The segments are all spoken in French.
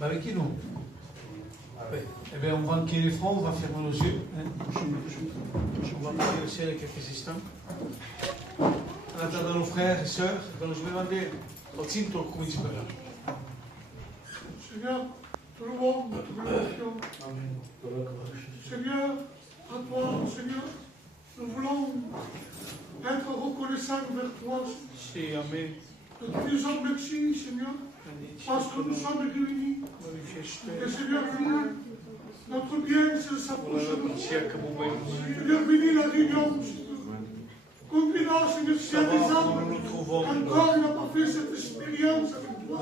Avec qui nous? Oui. Eh bien, on va enquiller les francs, on va fermer nos yeux. Hein. On va prier le ciel quelques instants. En attendant nos frères et sœurs, vamos demander ao cinto como esperar. Seigneur, tout le monde, notre bénédiction. Seigneur, à toi, Seigneur, nous voulons être reconnaissants vers toi. Si, amen. Nous te disons merci, Seigneur, parce que nous sommes réunis. Et Seigneur, notre bien, c'est de s'approcher de toi. Seigneur, bénis la réunion. Conduis-nous, Seigneur, s'il y a des âmes encore il n'a pas fait cette expérience avec toi.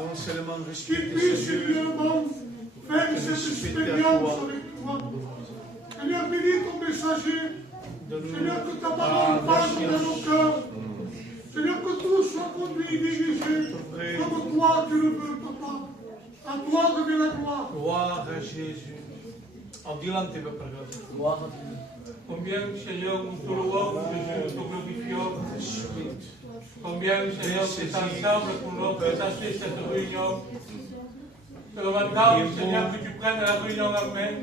Qu'il puisse, Seigneur, faire cette expérience avec toi. Seigneur, bénis ton messager. Seigneur, que ta parole passe dans nos cœurs. Seigneur, que tout soit conduit et dirigé comme toi tu le veux, papa. À toi revient la gloire. Gloire à Jésus. Ao dilante, meu pregado. Gloire à Dieu. Combien, Seigneur, nous te louons, Jésus, nous te glorifions. Combien, Seigneur, c'est ensemble pour nous présenter cette réunion. Te demandons, Seigneur, que tu prennes la réunion en main.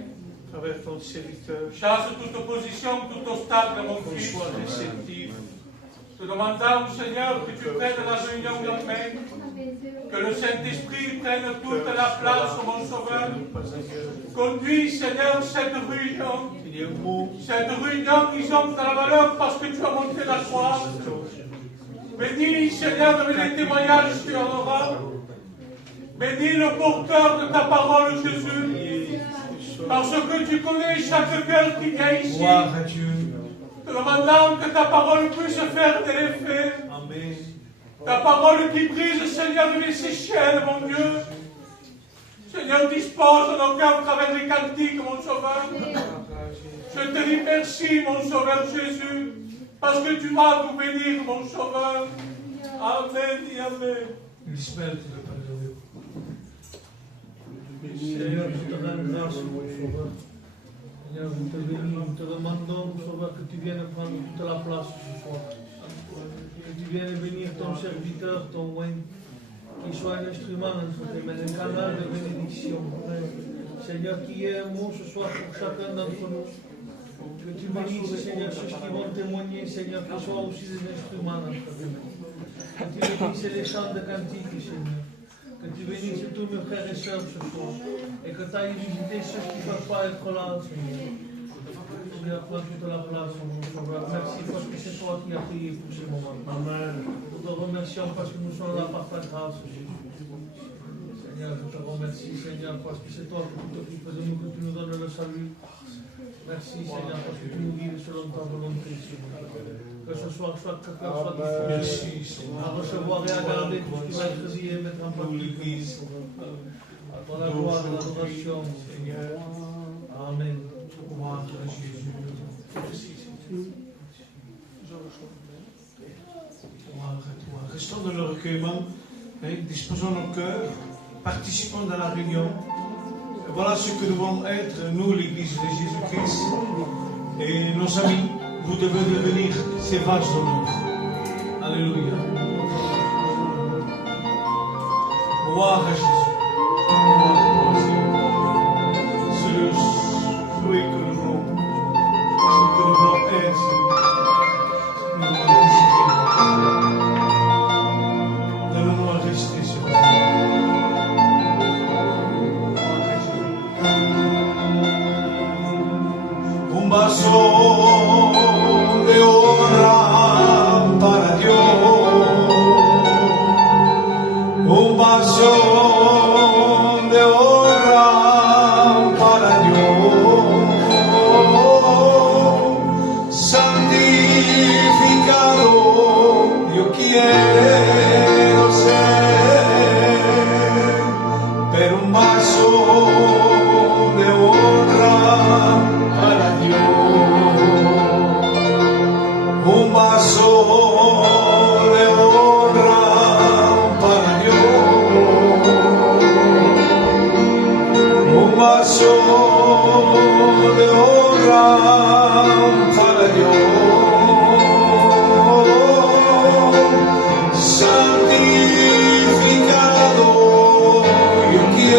Travers ton serviteur. Chasse toute opposition, tout obstacle, mon Qu'on fils. soit réceptif. Te demandons, Seigneur, que tu prennes la réunion en main. Que le Saint-Esprit prenne toute la place, mon Sauveur. Conduis, Seigneur, cette réunion. Cette réunion, disons, dans la valeur parce que tu as monté la croix. Bénis, Seigneur, les témoignages que tu auras. Bénis le porteur de ta parole, Jésus. Parce que tu connais chaque cœur qui vient ici. Gloire à Dieu. Te demandons que ta parole puisse faire de l'effet. Amen. Ta parole qui brise, Seigneur, les échelles, mon Dieu. Seigneur, dispose nos cœurs à travers les cantiques, mon Sauveur. Je te dis merci, mon Sauveur Jésus, parce que tu vas nous bénir, mon Sauveur. Amen et Amen. L'Ismaël, tu veux pas le Seigneur, je te rends grâce, mon Sauveur. Seigneur, je te bénis, nous te demandons, mon Sauveur, que tu viennes prendre toute la place ce soir. Que tu viennes bénir ton serviteur, ton Wayne, qu'il soit un instrument entre tes mains, un canal de bénédiction. Seigneur, qu'il y ait un mot ce soir pour chacun d'entre nous. Que tu bénisses, Seigneur, ceux qui vont témoigner, Seigneur, qu'ils soient aussi des instruments entre tes mains. Que tu bénisses les chants de cantiques, Seigneur. Que tu bénisses tous mes frères et sœurs ce soir. Et que tu ailles visiter ceux qui ne peuvent pas être là, Seigneur. Seigneur, prends toute la place, mon Sauveur. Merci parce que c'est toi qui as prié pour ce moment. Amen. Nous te remercions parce que nous sommes là par ta grâce, Jésus. Seigneur, je te remercie, Seigneur, parce que c'est toi qui t'occupes de nous, que tu nous donnes le salut. Merci, Seigneur, parce que tu nous guides selon ta volonté, Seigneur. Que ce soit que cœur soit disposé Merci, Seigneur. à recevoir et à garder tout ce qui va être dit et mettre en pratique. À toi la gloire et l'adoration, Seigneur. Amen. Gloire à Jésus. Merci, Seigneur. Gloire à toi. Restons dans le recueillement. Disposons nos cœurs. Participons dans la réunion. Voilà ce que devons être, nous, l'Église de Jésus-Christ. Et nos amis, vous devez devenir ces vaches d'honneur. Alléluia. Gloire à Jésus. Gloire à toi, Seigneur. C'est le fruit que nous voulons être. Nous devons discipliner. Donne-nous à rester sur vous. Un vaso de honra para Dios, un vaso de honra para Dios, santificado yo quiero ser, pero un vaso de honra para Dios, un vaso de honra para Dios, un vaso de honra para Dios, santificado yo quiero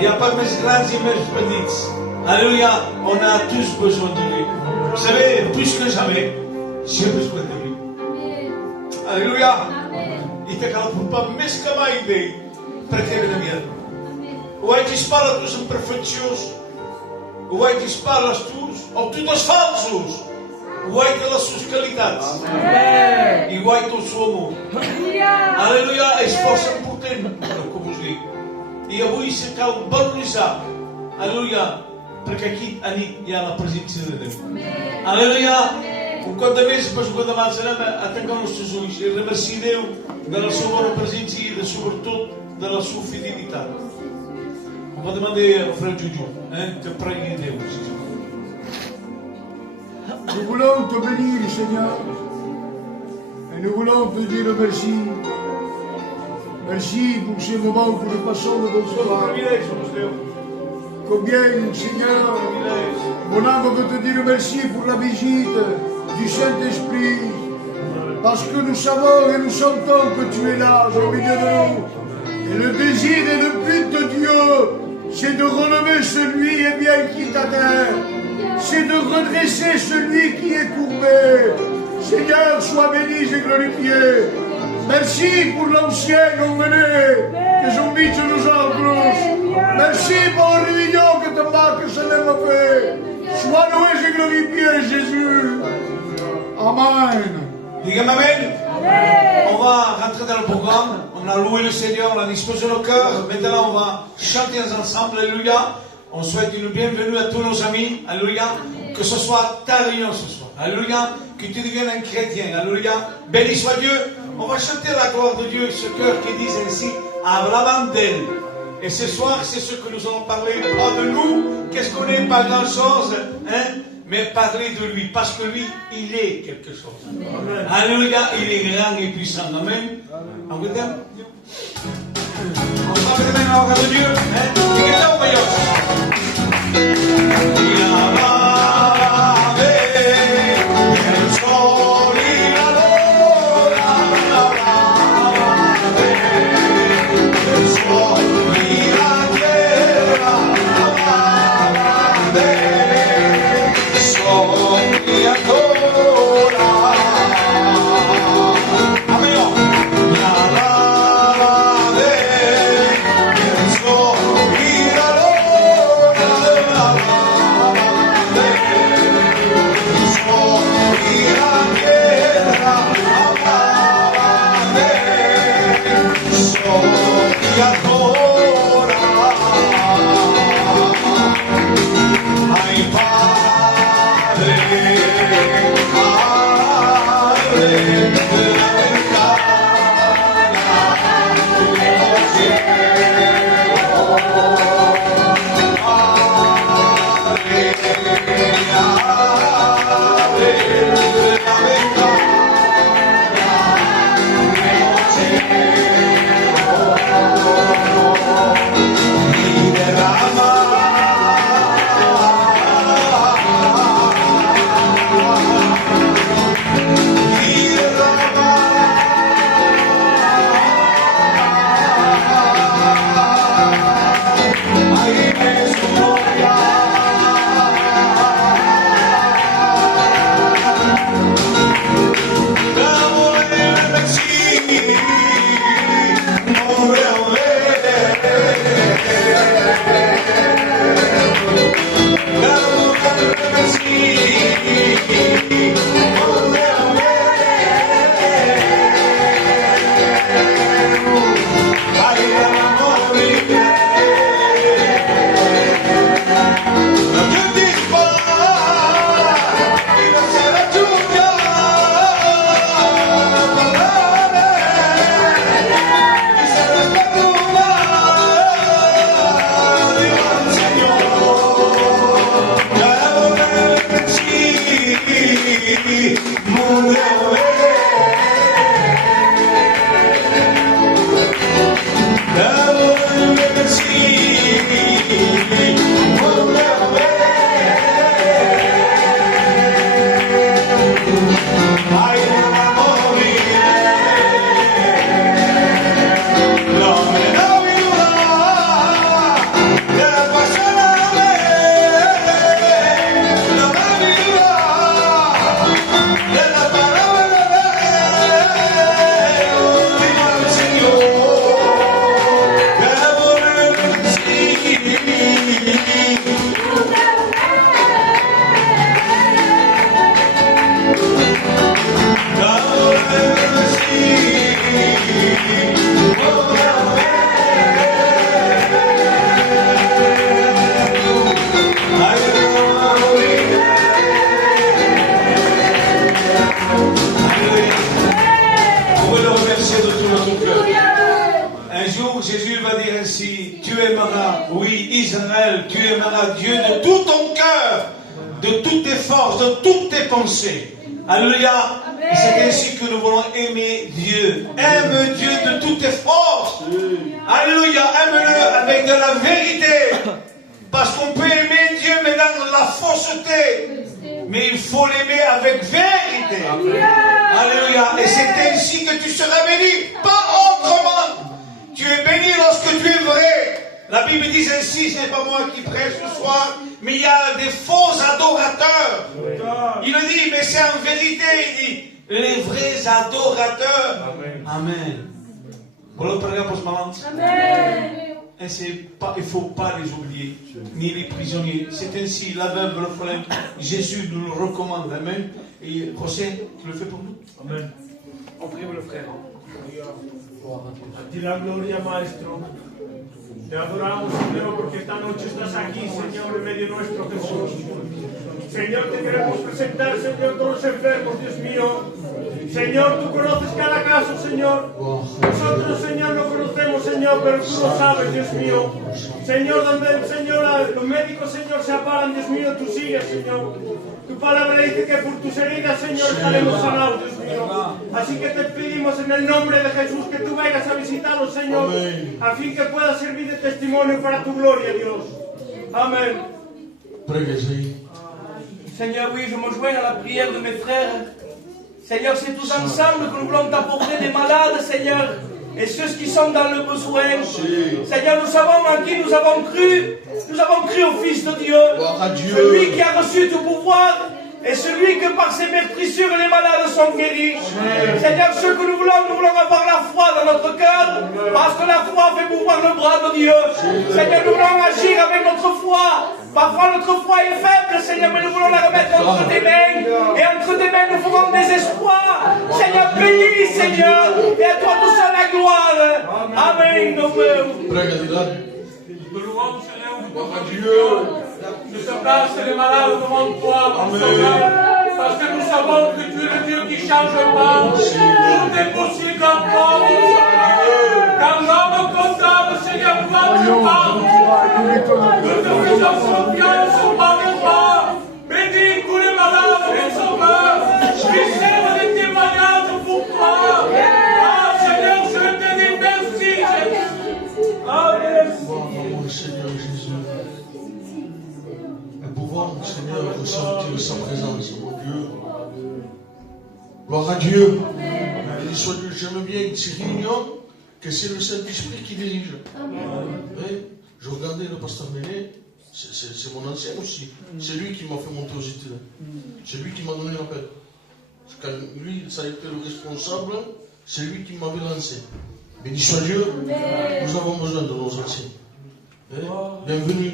Il n'y a pas mes grands et mes petits. Alléluia, on a tous besoin de lui. Vous savez, plus que jamais, j'ai besoin de lui. Alléluia. Il te calme pas, mais ce que m'a aidé, perché viene via. Uai dispara dos imperfeitos, uai dispara tus, ou tu dos falsos, uai pelas suas qualidades, e uai do seu amor. Aleluia, esforça por ter, como vos digo. E avui se cal valorizar, aleluia, porque aqui há a presença de Deus. Aleluia. Quantas vezes depois quando a Mazarama atacam os seus olhos e remercie Deus da sua boa presença e sobretudo da sua fidelidade. On va demander au frère Juju de prier Deus. Nous voulons te bénir, Seigneur, et nous voulons te dire merci. Merci pour ces moments que nous passons de ton soir. Combien, Seigneur, mon âme veut te dire merci pour la visite du Saint-Esprit, parce que nous savons et nous sentons que tu es là au milieu de nous. Et le désir et le but de Dieu, c'est de relever celui qui est à terre, c'est de redresser celui qui est courbé. Seigneur, sois béni et glorifié. Merci pour l'ancien emmené que j'ai mis sur nos arbres. Merci pour le réunion que ta marque se lève fait. Sois loué et glorifié, Jésus. Amen. Dites Amen. On va rentrer dans le programme. On a loué le Seigneur, on a disposé nos cœurs. Maintenant, on va chanter ensemble. Alléluia. On souhaite une bienvenue à tous nos amis. Alléluia. Que ce soit ta réunion ce soir. Alléluia. Que tu deviennes un chrétien. Alléluia. Béni soit Dieu. On va chanter la gloire de Dieu. Ce cœur qui dit ainsi, hablaban d'elle. Et ce soir, c'est ce que nous allons parler. Pas de nous. Qu'est-ce qu'on est? Pas grand-chose. Mais parler de lui, parce que lui, il est quelque chose. Amen. Alléluia, il est grand et puissant. Amen. On va faire la gloire de Dieu. Il est là, jour, Jésus va dire ainsi, tu aimeras, oui, Israël, tu aimeras Dieu de tout ton cœur, de toutes tes forces, de toutes tes pensées. Alléluia. Et c'est ainsi que nous voulons aimer Dieu. Aime Dieu de toutes tes forces. Alléluia. Aime-le avec de la vérité. Parce qu'on peut aimer Dieu, mais dans la fausseté. Mais il faut l'aimer avec vérité. Alléluia. Et c'est ainsi que tu seras béni. Pas autrement. Tu es béni lorsque tu es vrai. La Bible dit ainsi, ce n'est pas moi qui prêche ce soir, mais il y a des faux adorateurs. Il le dit, mais c'est en vérité, il dit, les vrais adorateurs. Amen. Amen. Et il ne faut pas les oublier, ni les prisonniers. C'est ainsi, la veuve, l'orphelin, Jésus nous le recommande. Amen. Et José, tu le fais pour nous? Amen. On prie pour le frère. A ti la gloria, Maestro. Te adoramos, Señor, porque esta noche estás aquí, Señor, en medio nuestro, Jesús. Señor, te queremos presentar, Señor, todos los enfermos, Dios mío. Señor, tú conoces cada caso, Señor. Nosotros, Señor, no conocemos, Señor, pero tú lo sabes, Dios mío. Señor, donde, Señor, los médicos, Señor, se aparan, Dios mío, tú sigues, Señor. Tu palabra dice que por tus heridas, Señor, estaremos sanados, Dios mío. Así que te pedimos en el nombre de Jesús que tú vayas a visitarlos, Señor, a fin que pueda servir de testimonio para tu gloria, Dios. Amén. Seigneur, oui, je me joins à la prière de mes frères. Seigneur, c'est tous ensemble que nous voulons t'apporter des malades, Seigneur, et ceux qui sont dans le besoin. Seigneur, nous savons en qui nous avons cru. Nous avons cru au Fils de Dieu, celui qui a reçu tout pouvoir, et celui que par ses meurtrissures les malades sont guéris. Seigneur, ce que nous voulons avoir la foi dans notre cœur, parce que la foi fait pouvoir le bras de Dieu. Seigneur, nous voulons agir avec notre foi. Parfois notre foi est faible, Seigneur, mais nous voulons la remettre entre tes mains. Et entre tes mains, nous ferons des espoirs. Seigneur, bénis, Seigneur, et à toi tout seul la gloire. Amen. Nous louons, Seigneur, de se place les malades devant toi, mon Sauveur, parce que nous savons que tu es le Dieu qui ne change pas. Tout est possible en toi, mon Sauveur. Quand l'homme comptable, Seigneur, toi, tu parles. Nous te faisons confiance au bas de toi. Bénis tous les malades, mon Sauveur, qui servent des témoignages pour toi. Ah, Seigneur, je te dis merci, Jésus. Amen. Seigneur Jésus, nous pouvons, Seigneur, ressentir sa présence, mon Dieu. Gloire à Dieu. J'aime bien ces réunions, que c'est le Saint-Esprit qui dirige. Oui, je regardais le pasteur Méné, c'est mon ancien aussi. C'est lui qui m'a fait monter aux études. C'est lui qui m'a donné la paix. Quand lui, ça a été le responsable, c'est lui qui m'avait lancé. Béni soit Dieu, nous avons besoin de nos anciens. Bienvenue,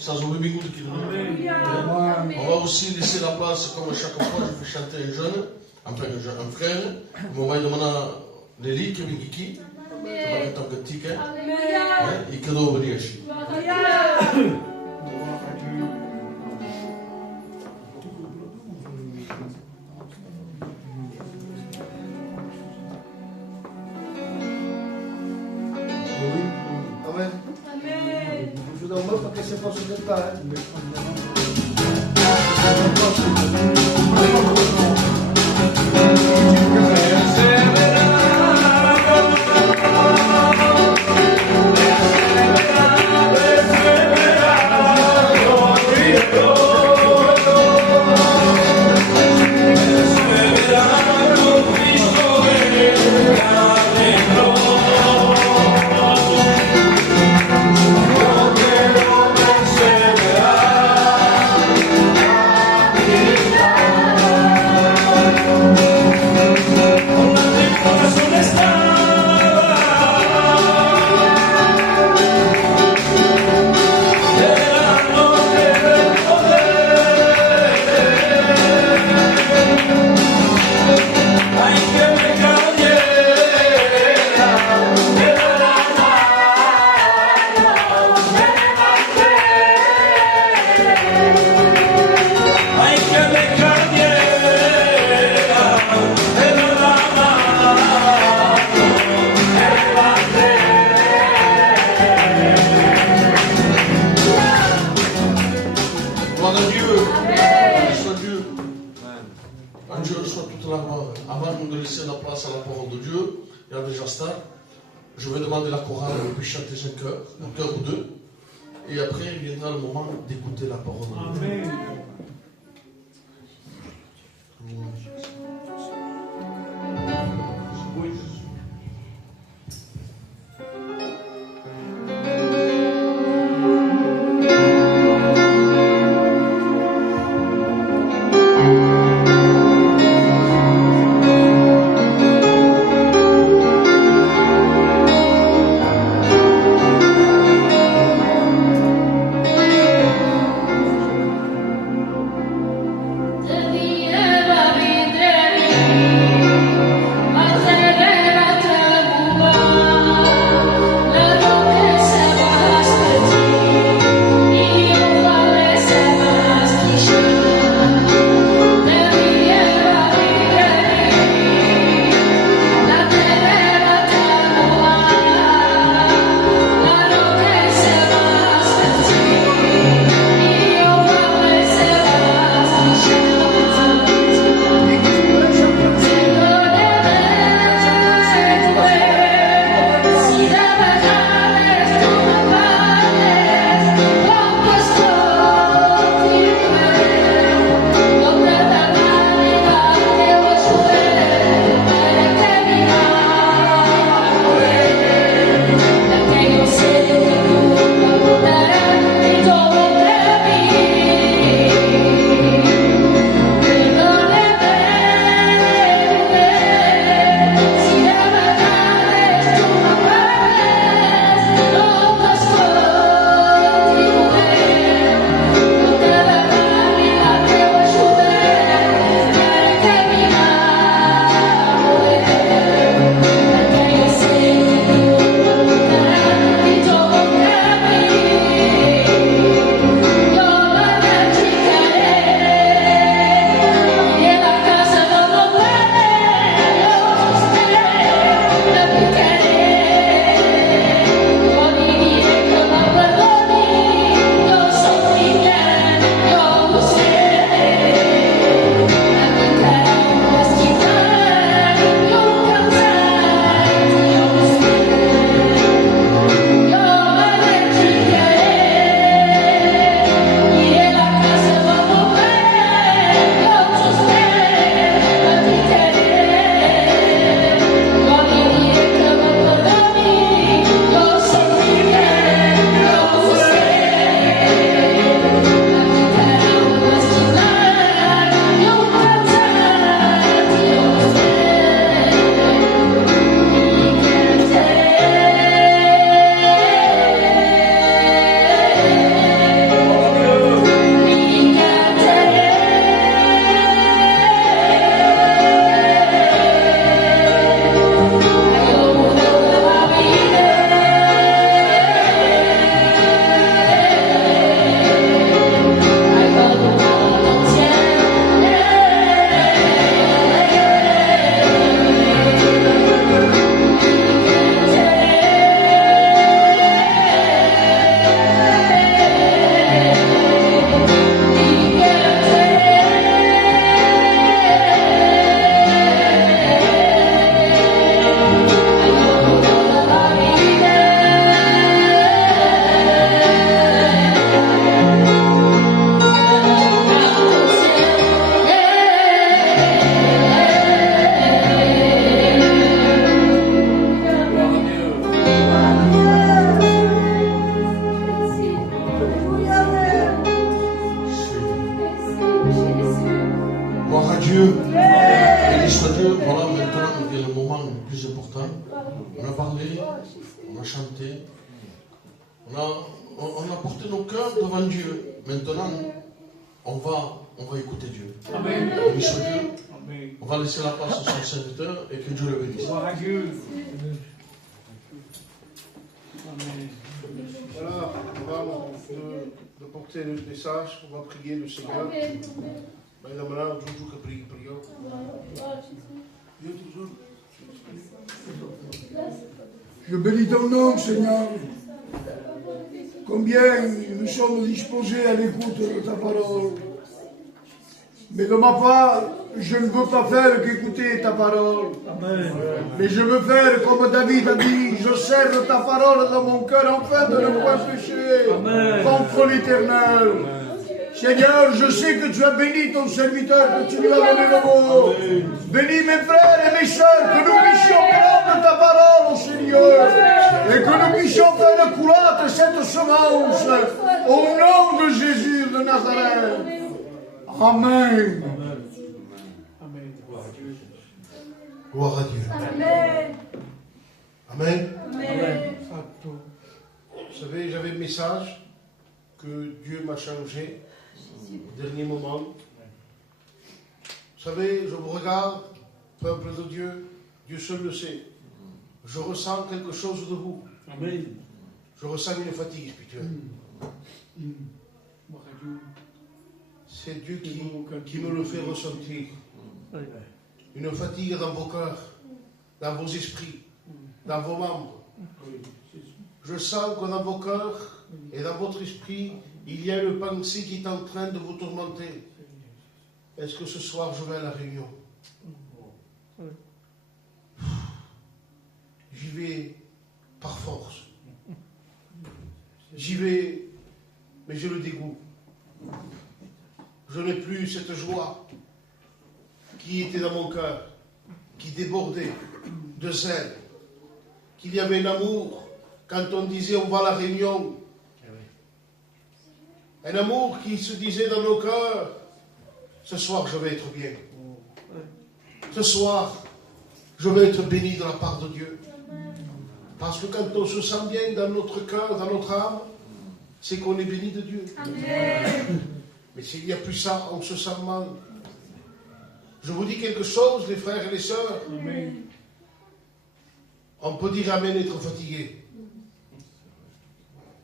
sans oublier qui on va aussi laisser la place, comme à chaque fois, je fais chanter un jeune, enfin un frère. On va demander Nelly qui est ici, qui est en petit, et qui doit venir ici. Perché se posso dettare Perseverare laisser la place à la parole de Dieu. Il y a déjà ça. Je vais demander la chorale et puis chanter un cœur ou deux. Et après, il viendra le moment d'écouter la parole de Dieu. Amen. Dieu. Béni soit Dieu. Voilà, maintenant vient le moment le plus important. On a parlé, on a chanté, on a porté nos cœurs devant Dieu. Maintenant, on va écouter Dieu. Amen. Béni soit Dieu. Amen. On va laisser la place à son serviteur et que Dieu le bénisse. Gloire à Dieu. Amen. Voilà, avant de porter le message, on va prier le Seigneur. Mais là, maintenant, toujours que prie, prions. Je bénis ton nom, Seigneur. Combien nous sommes disposés à l'écoute de ta parole. Mais de ma part, je ne veux pas faire qu'écouter ta parole. Amen. Mais je veux faire comme David a dit, je serre ta parole dans mon cœur afin de ne point pécher contre l'Éternel. Seigneur, je sais que tu as béni ton serviteur, que tu lui as donné le mot. Bénis mes frères et mes sœurs, que nous puissions prendre ta parole, Seigneur, et que nous puissions faire croître cette semence au nom de Jésus de Nazareth. Amen. Gloire à Dieu. Amen. Amen. Amen. Vous savez, j'avais un message que Dieu m'a changé au dernier moment. Vous savez, je vous regarde, peuple de Dieu, Dieu seul le sait. Je ressens quelque chose de vous. Amen. Je ressens une fatigue spirituelle. C'est Dieu qui me le fait ressentir. Une fatigue dans vos cœurs, dans vos esprits, dans vos membres. Je sens que dans vos cœurs et dans votre esprit, il y a une pensée qui est en train de vous tourmenter. Est-ce que ce soir je vais à la réunion? J'y vais par force. J'y vais, mais j'ai le dégoût. Je n'ai plus cette joie qui était dans mon cœur, qui débordait de zèle, qu'il y avait un amour quand on disait on va à la réunion. Un amour qui se disait dans nos cœurs, ce soir je vais être bien. Ce soir, je vais être béni de la part de Dieu. Parce que quand on se sent bien dans notre cœur, dans notre âme, c'est qu'on est béni de Dieu. Amen. Mais s'il n'y a plus ça, on se sent mal. Je vous dis quelque chose, les frères et les sœurs. On peut dire Amen, être fatigué.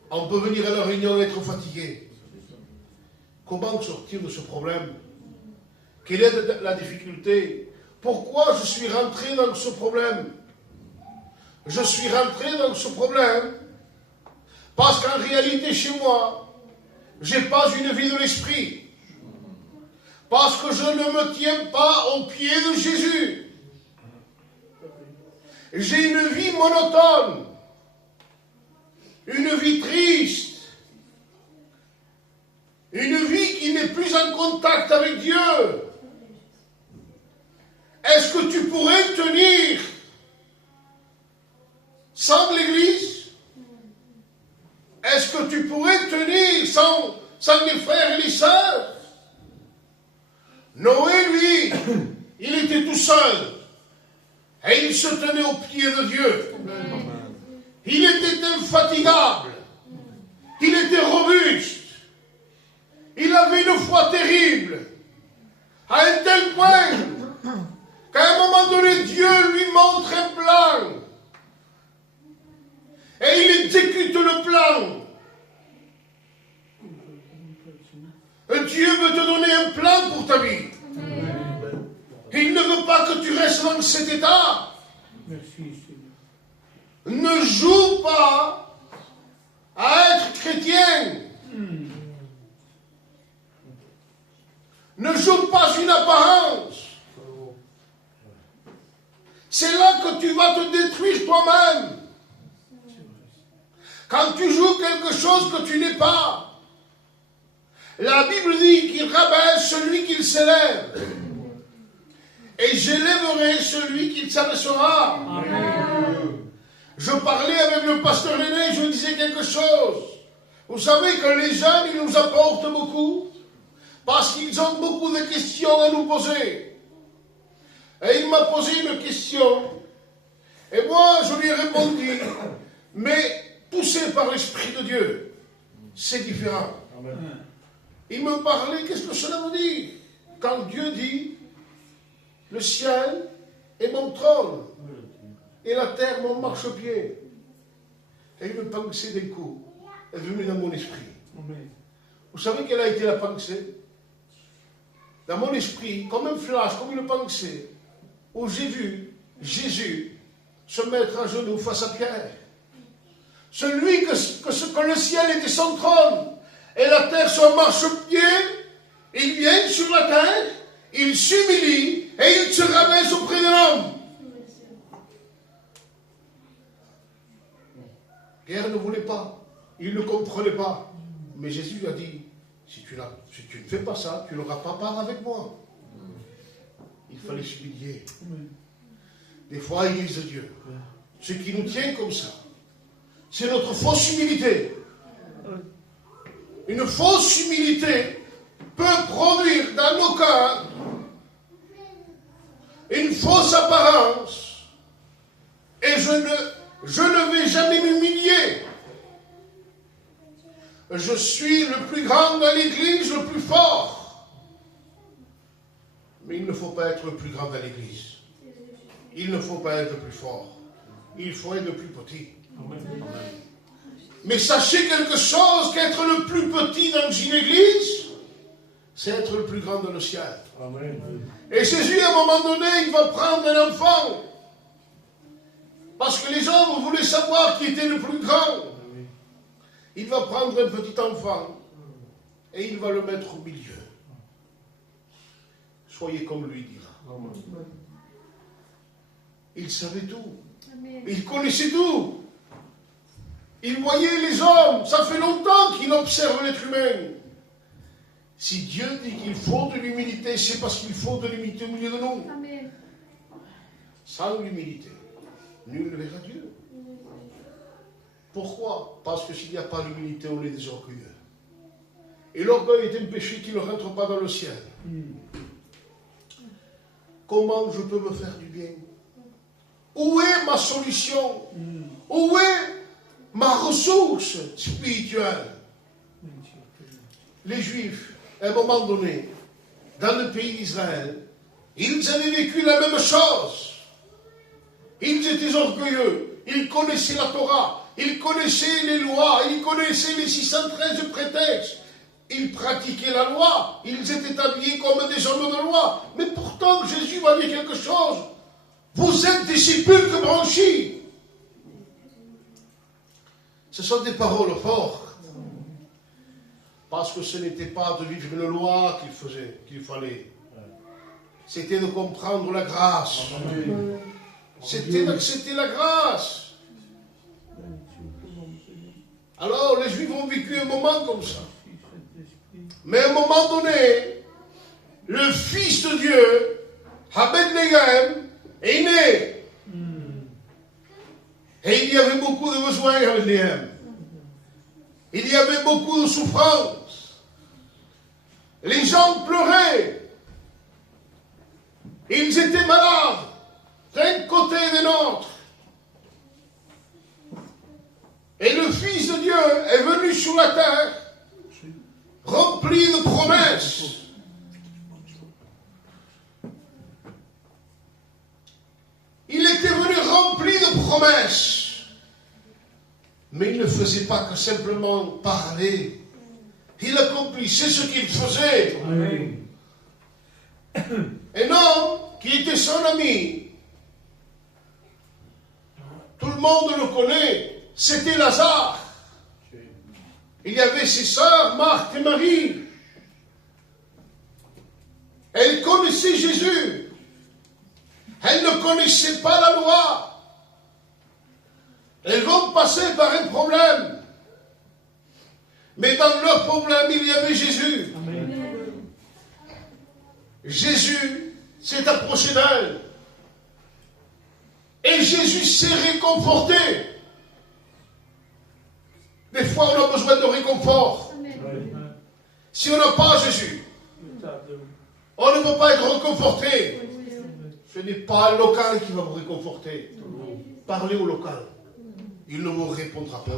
On peut venir à la réunion et être fatigué. Comment sortir de ce problème? Quelle est la difficulté? Pourquoi je suis rentré dans ce problème? Je suis rentré dans ce problème parce qu'en réalité, chez moi, je n'ai pas une vie de l'esprit. Parce que je ne me tiens pas au pied de Jésus. J'ai une vie monotone, une vie triste, une vie qui n'est plus en contact avec Dieu. Est-ce que tu pourrais tenir sans l'Église? Est-ce que tu pourrais tenir sans les frères et les sœurs? Noé, lui, il était tout seul. Et il se tenait au pied de Dieu. Il était infatigable. Il était robuste. Il avait une foi terrible. À un tel point qu'à un moment donné, Dieu lui montre un plan. Et il exécute le plan. Dieu veut te donner un plan pour ta vie. Il ne veut pas que tu restes dans cet état. Ne joue pas à être chrétien. Ne joue pas une apparence. C'est là que tu vas te détruire toi-même. Quand tu joues quelque chose que tu n'es pas. La Bible dit qu'il rabaisse celui qui s'élève. Et j'élèverai celui qui s'abaissera. Je parlais avec le pasteur René, je disais quelque chose. Vous savez que les jeunes, ils nous apportent beaucoup. Parce qu'ils ont beaucoup de questions à nous poser. Et il m'a posé une question. Et moi, je lui ai répondu. Mais poussé par l'Esprit de Dieu, c'est différent. Amen. Il me parlait, qu'est-ce que cela veut dire? Quand Dieu dit, le ciel est mon trône, et la terre mon marchepied. Et une pensée d'un coup est venue dans mon esprit. Amen. Vous savez quelle a été la pensée? Dans mon esprit, comme un flash, comme une pensée, où j'ai vu Jésus se mettre à genoux face à Pierre. Celui que le ciel était son trône, et la terre son marchepied, il vient sur la terre, il s'humilie et il se rabaisse auprès de l'homme. Pierre ne voulait pas, il ne comprenait pas. Mais Jésus lui a dit, si tu ne fais pas ça, tu n'auras pas part avec moi. Il fallait s'humilier. Des fois, Église de Dieu, ce qui nous tient comme ça, c'est notre fausse humilité. Une fausse humilité peut produire dans nos cœurs une fausse apparence. Et je ne vais jamais m'humilier. Je suis le plus grand dans l'église, le plus fort. Mais il ne faut pas être le plus grand dans l'église. Il ne faut pas être le plus fort. Il faut être le plus petit. Amen. Mais sachez quelque chose, qu'être le plus petit dans une église, c'est être le plus grand dans le ciel. Amen. Et Jésus, à un moment donné, il va prendre un enfant. Parce que les hommes voulaient savoir qui était le plus grand. Il va prendre un petit enfant et il va le mettre au milieu. Soyez comme lui, dira. Amen. Il savait tout. Amen. Il connaissait tout. Il voyait les hommes. Ça fait longtemps qu'il observe l'être humain. Si Dieu dit qu'il faut de l'humilité, c'est parce qu'il faut de l'humilité au milieu de nous. Amen. Sans l'humilité, nul ne verra Dieu. Pourquoi? Parce que s'il n'y a pas d'humilité, on est des orgueilleux. Et l'orgueil est un péché qui ne rentre pas dans le ciel. Comment je peux me faire du bien? Où est ma solution? Où est ma ressource spirituelle? Les Juifs, à un moment donné, dans le pays d'Israël, ils avaient vécu la même chose. Ils étaient orgueilleux, ils connaissaient la Torah, ils connaissaient les lois, ils connaissaient les 613 prétextes. Ils pratiquaient la loi, ils étaient habillés comme des hommes de loi. Mais pourtant, Jésus va dire quelque chose. Vous êtes des sépulcres branchis. Ce sont des paroles fortes. Parce que ce n'était pas de vivre une loi qu'il fallait. C'était de comprendre la grâce. C'était d'accepter la grâce. Alors, les Juifs ont vécu un moment comme ça. Mais à un moment donné, le Fils de Dieu, Abed-Négaem, est né. Et il y avait beaucoup de besoins à Abed-Négaem. Il y avait beaucoup de souffrances. Les gens pleuraient. Ils étaient malades, d'un côté et de l'autre. Et le Fils de Dieu est venu sur la terre, rempli de promesses. Il était venu rempli de promesses. Mais il ne faisait pas que simplement parler. Il accomplissait ce qu'il faisait. Amen. Un homme qui était son ami, tout le monde le connaît, c'était Lazare. Il y avait ses sœurs, Marthe et Marie. Elles connaissaient Jésus. Elles ne connaissaient pas la loi. Elles vont passer par un problème. Mais dans leur problème, il y avait Jésus. Amen. Jésus s'est approché d'elle. Et Jésus s'est réconforté. Des fois, on a besoin de réconfort. Amen. Si on n'a pas Jésus, on ne peut pas être réconforté. Ce n'est pas le local qui va vous réconforter. Parlez au local. Il ne vous répondra pas.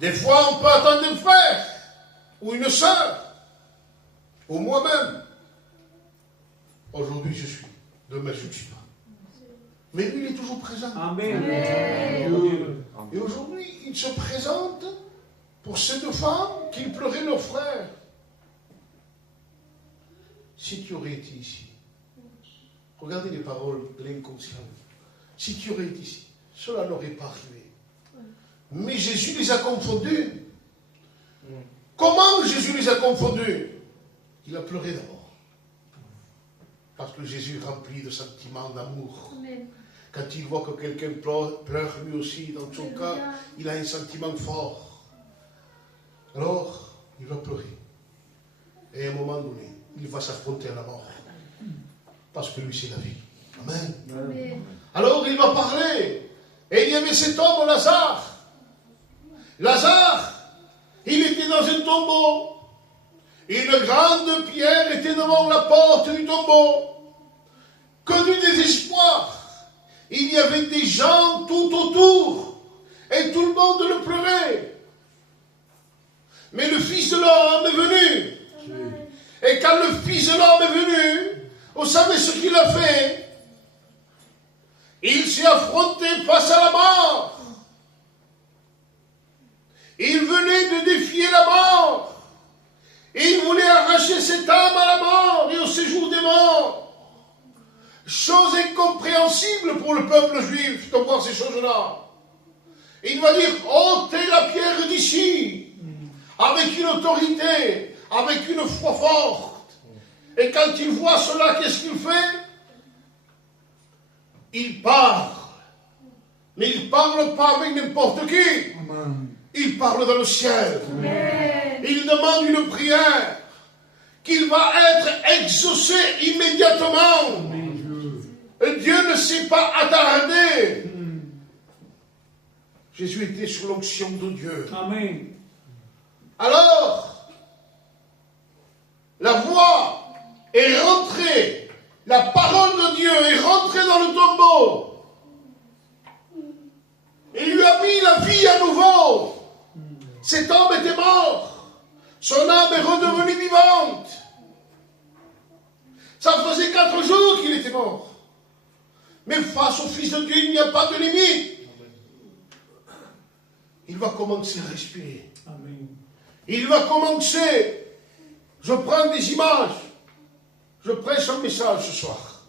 Des fois, on peut attendre un frère ou une sœur ou moi-même. Aujourd'hui, je suis. Demain, je ne suis pas. Mais lui, il est toujours présent. Amen. Et aujourd'hui, il se présente pour ces deux femmes qui pleuraient leur frère. Si tu aurais été ici, regardez les paroles de l'inconscient. Si tu aurais été ici, cela n'aurait pas arrivé. Mais Jésus les a confondus. Comment Jésus les a confondus? Il a pleuré d'abord. Parce que Jésus est rempli de sentiments d'amour. Quand il voit que quelqu'un pleure lui aussi, dans son cas, il a un sentiment fort. Alors, il va pleurer. Et à un moment donné, il va s'affronter à la mort. Parce que lui, c'est la vie. Amen. Amen. Alors, il va parler. Et il y avait cet homme, Lazare. Lazare, il était dans un tombeau. Une grande pierre était devant la porte du tombeau. Que du désespoir. Il y avait des gens tout autour. Et tout le monde le pleurait. Mais le Fils de l'homme est venu. Et quand le Fils de l'homme est venu, vous savez ce qu'il a fait? Il s'est affronté face à la mort. Il venait de défier la mort. Il voulait arracher cette âme à la mort et au séjour des morts. Chose incompréhensible pour le peuple juif de voir ces choses-là. Il va dire, ôtez la pierre d'ici, avec une autorité, avec une foi forte. Et quand il voit cela, qu'est-ce qu'il fait? Il parle. Mais il ne parle pas avec n'importe qui. Il parle dans le ciel. Il demande une prière qu'il va être exaucé immédiatement. Et Dieu ne s'est pas attardé. Jésus était sous l'onction de Dieu. Amen. Alors, la voix est rentrée, la parole de Dieu est rentrée dans le tombeau. Il lui a mis la vie à nouveau. Cet homme était mort. Son âme est redevenue vivante. Ça faisait 4 jours qu'il était mort. Mais face au Fils de Dieu, il n'y a pas de limite. Il va commencer à respirer. Amen. Il va commencer. Je prends des images. Je prêche un message ce soir.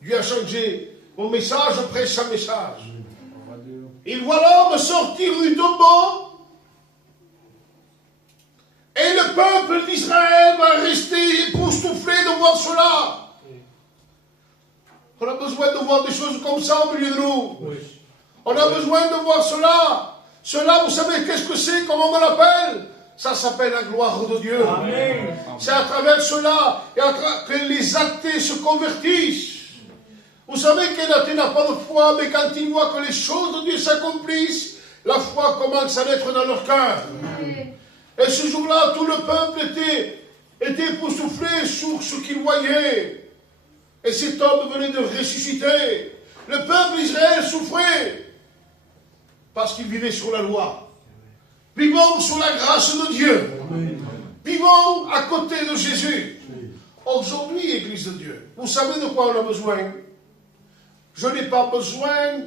Dieu a changé mon message, je prêche un message. Il voit l'homme sortir du tombeau. Et le peuple d'Israël va rester époustouflé de voir cela. On a besoin de voir des choses comme ça au milieu de nous. Oui. On a besoin de voir cela. Cela, vous savez, qu'est-ce que c'est? Comment on l'appelle? Ça s'appelle la gloire de Dieu. Amen. C'est à travers cela que les athées se convertissent. Vous savez qu'un athée n'a pas de foi, mais quand il voit que les choses de Dieu s'accomplissent, la foi commence à naître dans leur cœur. Et ce jour-là, tout le peuple était époustouflé sur ce qu'il voyait. Et cet homme venait de ressusciter. Le peuple d'Israël souffrait parce qu'il vivait sur la loi. Vivons sous la grâce de Dieu. Vivons à côté de Jésus. Aujourd'hui, Église de Dieu, vous savez de quoi on a besoin? Je n'ai pas besoin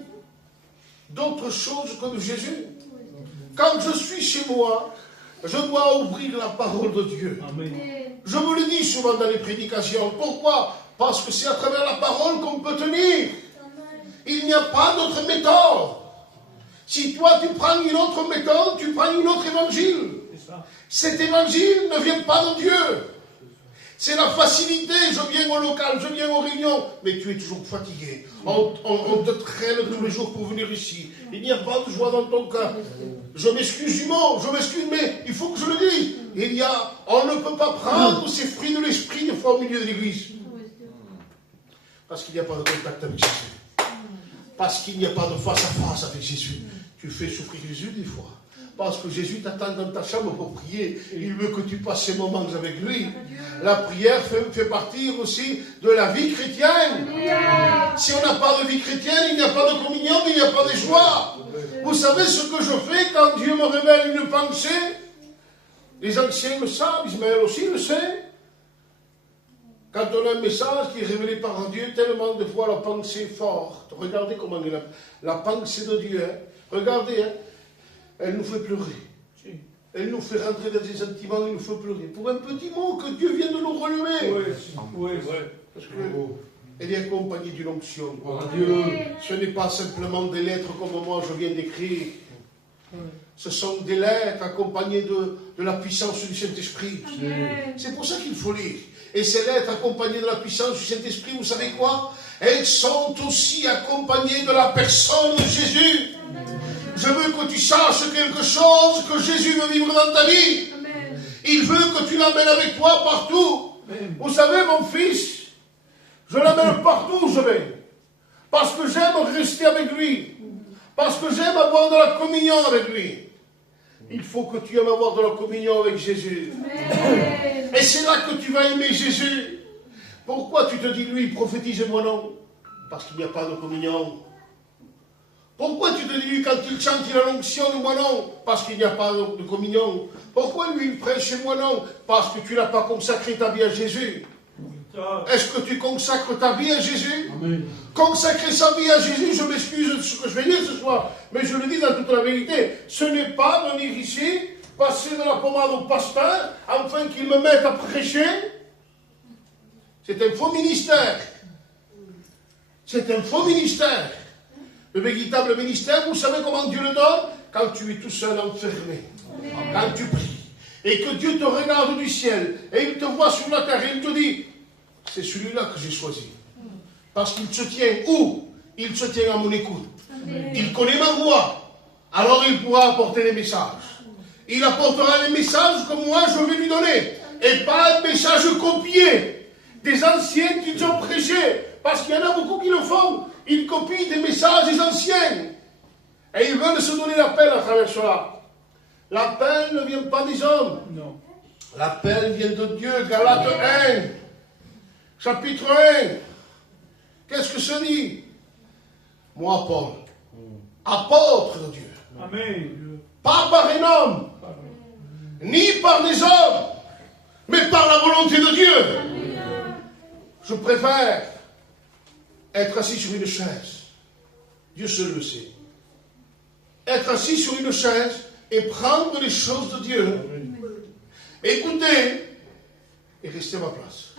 d'autre chose que de Jésus. Quand je suis chez moi, je dois ouvrir la parole de Dieu. Amen. Je me le dis souvent dans les prédications. Pourquoi? Parce que c'est à travers la parole qu'on peut tenir. Il n'y a pas d'autre méthode. Si toi tu prends une autre méthode, tu prends une autre évangile. Cet évangile ne vient pas de Dieu. C'est la facilité. Je viens au local, je viens aux réunions, mais tu es toujours fatigué. On te traîne tous les jours pour venir ici. Il n'y a pas de joie dans ton cœur. Je m'excuse du mot, je m'excuse, mais il faut que je le dise. On ne peut pas prendre ces fruits de l'esprit des fois au milieu de l'église. Parce qu'il n'y a pas de contact avec Jésus. Parce qu'il n'y a pas de face à face avec Jésus. Tu fais souffrir Jésus des fois. Parce que Jésus t'attend dans ta chambre pour prier. Il veut que tu passes ces moments avec lui. La prière fait partie aussi de la vie chrétienne. Si on n'a pas de vie chrétienne, il n'y a pas de communion, il n'y a pas de joie. Vous savez ce que je fais quand Dieu me révèle une pensée? Les anciens le savent, Ismaël aussi le sait. Quand on a un message qui est révélé par Dieu, tellement de fois la pensée est forte. Regardez comment il a la pensée de Dieu. Hein. Regardez, hein. Elle nous fait pleurer. Elle nous fait rentrer dans des sentiments, elle nous fait pleurer. Pour un petit mot que Dieu vient de nous relever. Oui. Parce qu'elle est accompagnée d'une onction. Ce n'est pas simplement des lettres comme moi je viens d'écrire. ce sont des lettres accompagnées de la puissance du Saint-Esprit. C'est pour ça qu'il faut lire. Et ces lettres accompagnées de la puissance du Saint-Esprit, vous savez quoi? Elles sont aussi accompagnées de la personne de Jésus. Je veux que tu saches quelque chose, que Jésus veut vivre dans ta vie. Il veut que tu l'amènes avec toi partout. Vous savez, mon fils, je l'amène partout où je vais. Parce que j'aime rester avec lui. Parce que j'aime avoir de la communion avec lui. Il faut que tu aimes avoir de la communion avec Jésus. Et c'est là que tu vas aimer Jésus. Pourquoi tu te dis, lui, prophétise mon nom? Parce qu'il n'y a pas de communion. Pourquoi tu te dis, lui, quand il chante, il a l'onction de moi non? Parce qu'il n'y a pas de communion. Pourquoi lui, il prêche chez moi non? Parce que tu n'as pas consacré ta vie à Jésus. Est-ce que tu consacres ta vie à Jésus? Amen. Consacrer sa vie à Jésus, je m'excuse de ce que je vais dire ce soir, mais je le dis dans toute la vérité. Ce n'est pas venir ici, passer de la pommade au pasteur, afin qu'il me mette à prêcher. C'est un faux ministère. C'est un faux ministère. Le véritable ministère, vous savez comment Dieu le donne? Quand tu es tout seul enfermé. Quand tu pries. Et que Dieu te regarde du ciel. Et il te voit sur la terre. Et il te dit, c'est celui-là que j'ai choisi. Parce qu'il se tient où? Il se tient à mon écoute. Il connaît ma voix. Alors il pourra apporter les messages. Il apportera les messages que moi je vais lui donner. Et pas un message copié des anciens qu'ils ont prêchés. Parce qu'il y en a beaucoup qui le font. Ils copient des messages des anciens. Et ils veulent se donner l'appel à travers cela. L'appel ne vient pas des hommes. Non. L'appel vient de Dieu. Galates 1, chapitre 1. Qu'est-ce que ça dit? Moi, Paul, apôtre de Dieu. Amen. Pas par un homme, ni par des hommes, mais par la volonté de Dieu. Je préfère être assis sur une chaise. Dieu seul le sait. Être assis sur une chaise et prendre les choses de Dieu. Écouter et rester à ma place.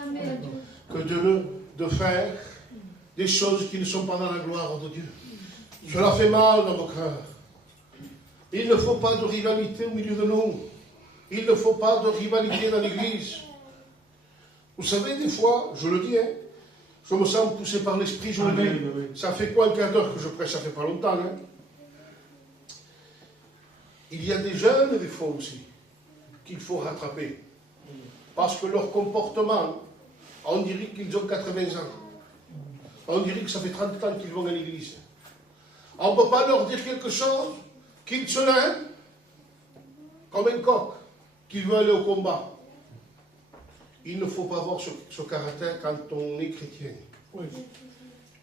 Que de faire des choses qui ne sont pas dans la gloire de Dieu. Cela fait mal dans nos cœurs. Il ne faut pas de rivalité au milieu de nous. Il ne faut pas de rivalité dans l'église. Vous savez, des fois, je le dis, je me sens poussé par l'esprit, je le dis. Ça fait quoi un quart d'heure que je prêche? Ça fait pas longtemps. Il y a des jeunes, des fois aussi, qu'il faut rattraper. Parce que leur comportement, on dirait qu'ils ont 80 ans. On dirait que ça fait 30 ans qu'ils vont à l'église. On ne peut pas leur dire quelque chose, qu'ils se lèvent comme un coq qui veut aller au combat. Il ne faut pas avoir ce caractère quand on est chrétien.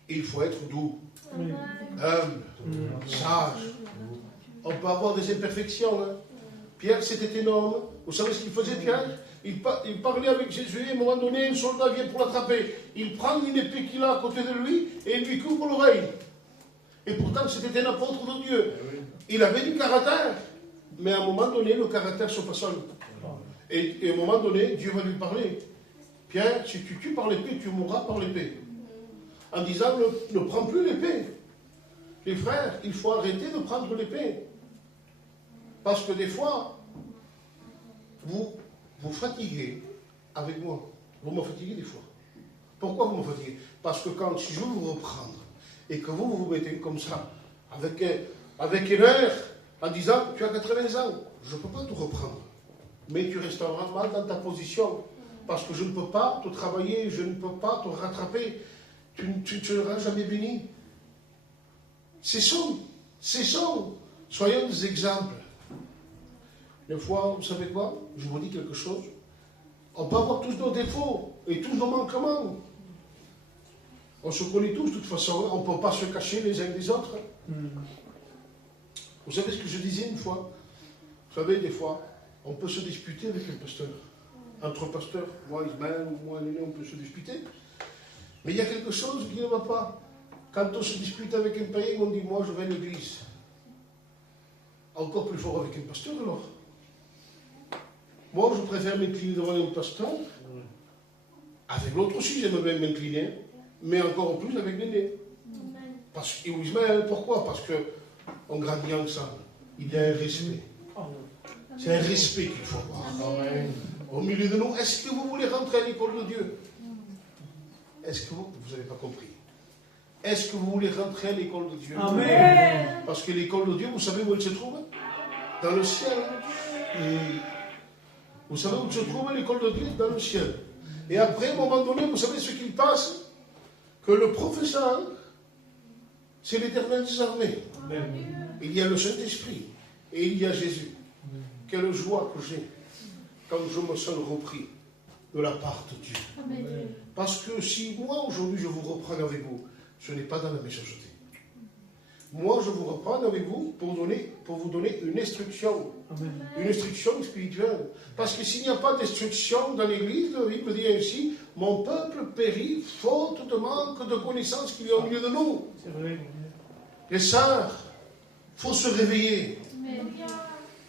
Il faut être doux, humble, sage. On peut avoir des imperfections. Pierre, c'était un homme. Vous savez ce qu'il faisait, Pierre? Il parlait avec Jésus, et à un moment donné, un soldat vient pour l'attraper. Il prend une épée qu'il a à côté de lui et il lui coupe l'oreille. Et pourtant, c'était un apôtre de Dieu. Il avait du caractère. Mais à un moment donné, le caractère se façonne. Et à un moment donné, Dieu va lui parler. Pierre, si tu tues par l'épée, tu mourras par l'épée. En disant, ne prends plus l'épée. Les frères, il faut arrêter de prendre l'épée. Parce que des fois, vous fatiguez avec moi. Vous me fatiguez des fois. Pourquoi vous me fatiguez? Parce que si je veux vous reprendre, et que vous vous mettez comme ça, avec une heure, en disant, tu as 80 ans, je ne peux pas tout reprendre. Mais tu resteras mal dans ta position. Parce que je ne peux pas te travailler, je ne peux pas te rattraper. Tu ne seras jamais béni. Cessons. Soyons des exemples. Une fois, vous savez quoi? Je vous dis quelque chose. On peut avoir tous nos défauts et tous nos manquements. On se connaît tous, de toute façon. On ne peut pas se cacher les uns des autres. Vous savez ce que je disais une fois? Vous savez, des fois, on peut se disputer avec un pasteur. Entre pasteurs, moi, Ismaël ou moi, Néné, on peut se disputer. Mais il y a quelque chose qui ne va pas. Quand on se dispute avec un païen, on dit, moi, je vais à l'église. Encore plus fort avec un pasteur, alors. Moi, je préfère m'incliner devant un pasteur. Avec l'autre aussi, j'aime bien m'incliner. Mais encore plus avec Néné. Parce que Ismaël, pourquoi? Parce qu'on grandit ensemble. il y a un respect. C'est un respect qu'il faut avoir. Au milieu de nous, est-ce que vous voulez rentrer à l'école de Dieu? Est-ce que vous n'avez pas compris? Est-ce que vous voulez rentrer à l'école de Dieu? Amen. Parce que l'école de Dieu, vous savez où elle se trouve? Dans le ciel. Vous savez où se trouve l'école de Dieu? Dans le ciel. Et après, à un moment donné, vous savez ce qu'il passe? Que le professeur, c'est l'Éternel des armées. Il y a le Saint-Esprit et il y a Jésus. Quelle joie que j'ai quand je me sens repris de la part de Dieu. Parce que si moi, aujourd'hui, je vous reprends avec vous, ce n'est pas dans la méchanceté. Moi, je vous reprends avec vous pour vous donner une instruction. Une instruction spirituelle. Parce que s'il n'y a pas d'instruction dans l'Église, la Bible dit ainsi, mon peuple périt faute de manque de connaissances qu'il y a au milieu de nous. Les sœurs, il faut se réveiller.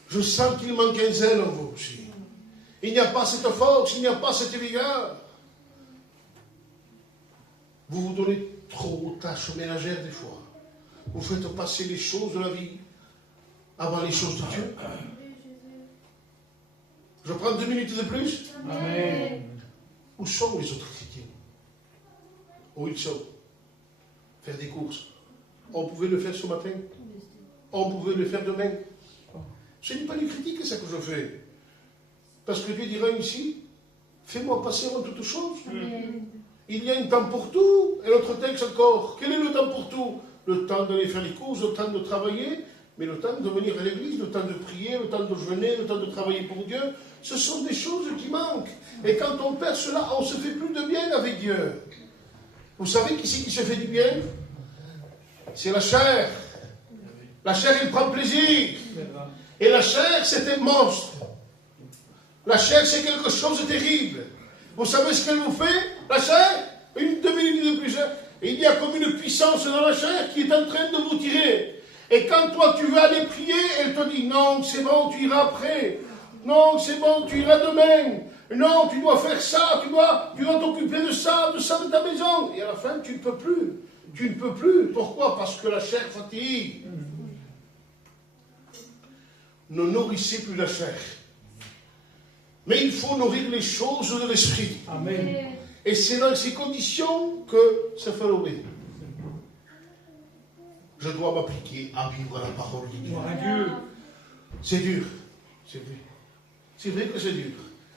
Je sens qu'il manque un zèle en vous aussi. Il n'y a pas cette force, il n'y a pas cette vigueur. Vous vous donnez trop aux tâches ménagères des fois. Vous faites passer les choses de la vie avant les choses de Dieu. Je prends 2 minutes de plus. Amen. Où sont les autres chrétiens? Où ils sont? Faire des courses. On pouvait le faire ce matin. On pouvait le faire demain. Ce n'est pas une critique, ça que je fais. Parce que Dieu dira ici, fais-moi passer en toutes choses. Il y a un temps pour tout. Et l'autre texte encore. Quel est le temps pour tout? Le temps d'aller faire les courses, le temps de travailler, mais le temps de venir à l'église, le temps de prier, le temps de jeûner, le temps de travailler pour Dieu. Ce sont des choses qui manquent. Et quand on perd cela, on ne se fait plus de bien avec Dieu. Vous savez qui c'est qui se fait du bien? C'est la chair. La chair, elle prend plaisir. Et la chair, c'est un monstre. La chair, c'est quelque chose de terrible. Vous savez ce qu'elle vous fait, la chair? 2 minutes de plus. Et il y a comme une puissance dans la chair qui est en train de vous tirer. Et quand toi, tu veux aller prier, elle te dit, non, c'est bon, tu iras après. Non, c'est bon, tu iras demain. Non, tu dois faire ça, tu dois t'occuper de ça de ta maison. Et à la fin, tu ne peux plus. Tu ne peux plus. Pourquoi? Parce que la chair fatigue. Ne nourrissez plus la chair. Mais il faut nourrir les choses de l'esprit. Amen. Et c'est dans ces conditions que ça fait l'obéir. Je dois m'appliquer à vivre la parole de Dieu. C'est dur. C'est vrai. C'est vrai que c'est dur.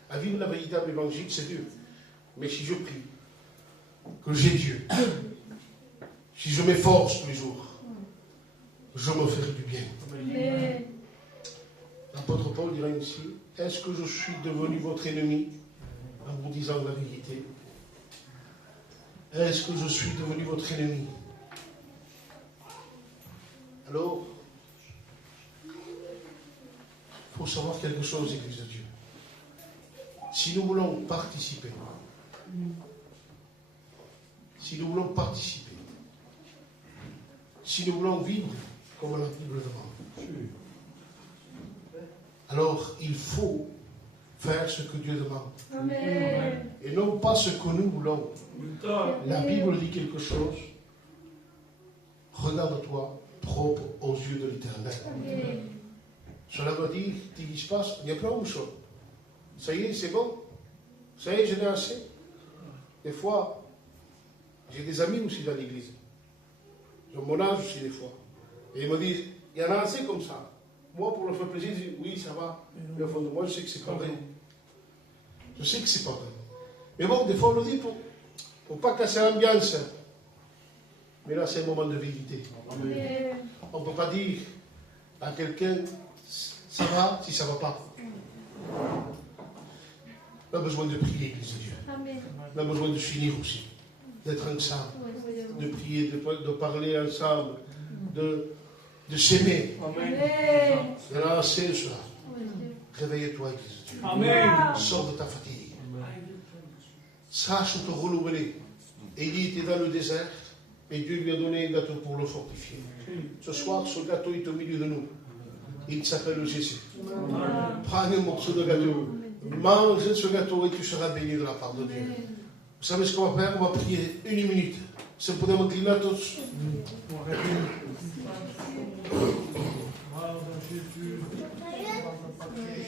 À vivre la véritable évangile, c'est dur. Mais si je prie, que j'ai Dieu, si je m'efforce tous les jours, je me ferai du bien. L'apôtre Paul dira ainsi, est-ce que je suis devenu votre ennemi en vous disant la vérité? Est-ce que je suis devenu votre ennemi? Alors, il faut savoir quelque chose, Église de Dieu. Si nous voulons participer, si nous voulons vivre comme la Bible demande, alors il faut faire ce que Dieu demande. Amen. Et non pas ce que nous voulons. La Bible dit quelque chose. Regarde-toi propre aux yeux de l'Éternel. Cela veut dire, tu dis pas, il y a plein de choses. Ça y est, c'est bon. Ça y est, j'en ai assez. Des fois, j'ai des amis aussi dans l'église. Ils ont mon âge aussi des fois. Et ils me disent, il y en a assez comme ça. Moi, pour leur faire plaisir, je dis, oui, ça va. Mais au fond de moi, je sais que c'est pas vrai. Je sais que c'est pas vrai. Mais bon, des fois, on le dit pour pas casser l'ambiance. Mais là, c'est un moment de vérité. On ne peut pas dire à quelqu'un, ça va, si ça ne va pas. On a besoin de prier, Église de Dieu. On a besoin de s'unir aussi, d'être ensemble, de prier, de parler ensemble, de s'aimer. Il y en a assez, cela. Réveille-toi, Église de Dieu. Amen. Sors de ta fatigue. Sache te renouveler. Élie était dans le désert et Dieu lui a donné un gâteau pour le fortifier. Ce soir, ce gâteau est au milieu de nous. Il s'appelle Jésus. Prends un morceau de gâteau. Mange ce gâteau et tu seras béni de la part de Dieu. Vous savez ce qu'on va faire? On va prier 1 minute. Se podemos inclinar todos. tu